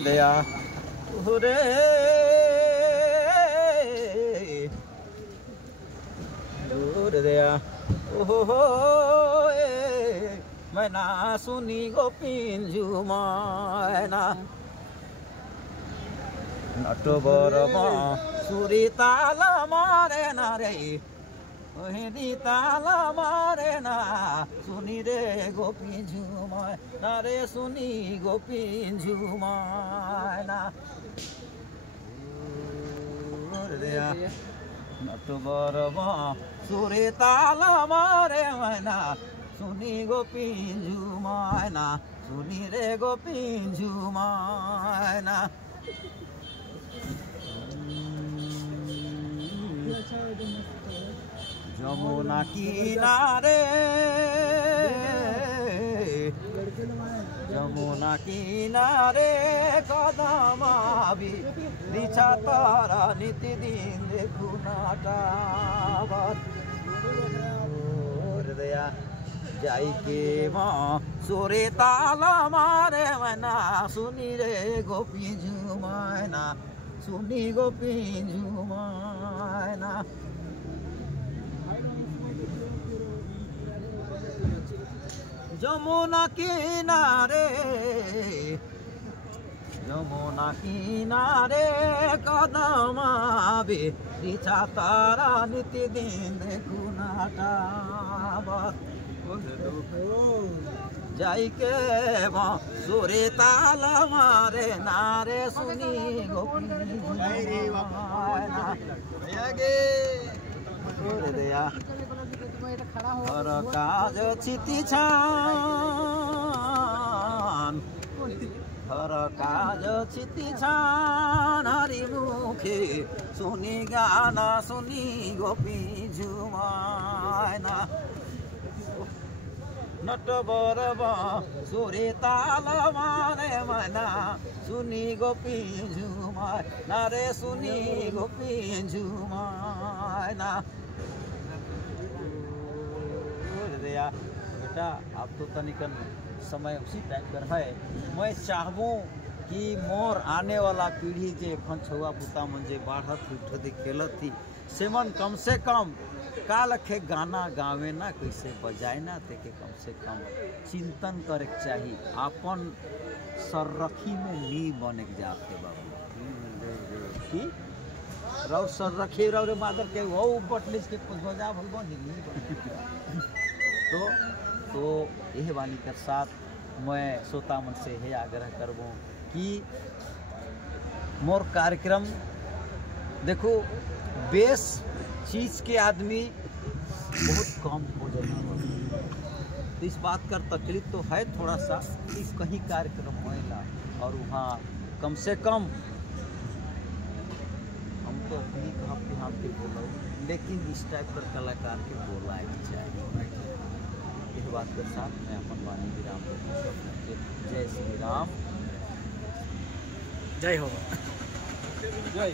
दया रे दूर दया ओहो मैना सुनी गोपिंजु मैना नटबर सुरी ताल मारे ना रे ओहिनी ताल मारे ना सुनी रे गोपिंजु मैना रे सुनी गोपिंजु मैना दया नटबर सुरी ताल मारे मैना सुनी गोपिंजु मैना सुनी रे गोपिंजु मैना जमुना किनारे जमुना किनारे कदम बिछा तारा नित्य दिन देखुनाटा दया जाई के सोरे ताला मारे मैना सुनी रे गोपिंजु मैना सुनी गोपिंजु मैना जमुना किनारे कदम बिछा तारा नित्य दिन देखुनाटा जाई के सुरे ताल मारे नारे सुनी गोपिंजु दया हर काज छिति छान हर काज छिति छान हरि मुखे सुनी गाना सुनी गोपिंजु मैना नटबर सुरे ताल मारे मैना सुनी गोपिंजु मैना रे सुनी गोपिंजु मैना दया बेटा अब तो तनिकन समय उसी टाइप पर है। मैं चाहूँ कि मोर आने वाला पीढ़ी जे एखन छुआ पुता मन जे बढ़त उठत खेलत थी सेमन कम से कम काल के गाना गावे ना कैसे बजाए ना ते के कम से कम चिंतन करे चाहिए अपन सररखी में नी बने जाते बाबू की रौ सररखी रौ रे मादर के वो बटलिस के बजा भलबो नहीं तो यह वाणी के साथ मैं श्रोता मन से यह आग्रह करबो कि मोर कार्यक्रम देखो बेस चीज के आदमी बहुत कम हो जाना तो इस बात का तकलीफ तो है थोड़ा सा कि कहीं कार्यक्रम होएगा और वहाँ कम से कम हम तो अपनी कहते हम भी बोलो लेकिन इस टाइप पर कलाकार के बोला चाहिए। इस बात के साथ मैं अपन वाणी विराम जय श्री राम जय हो जय।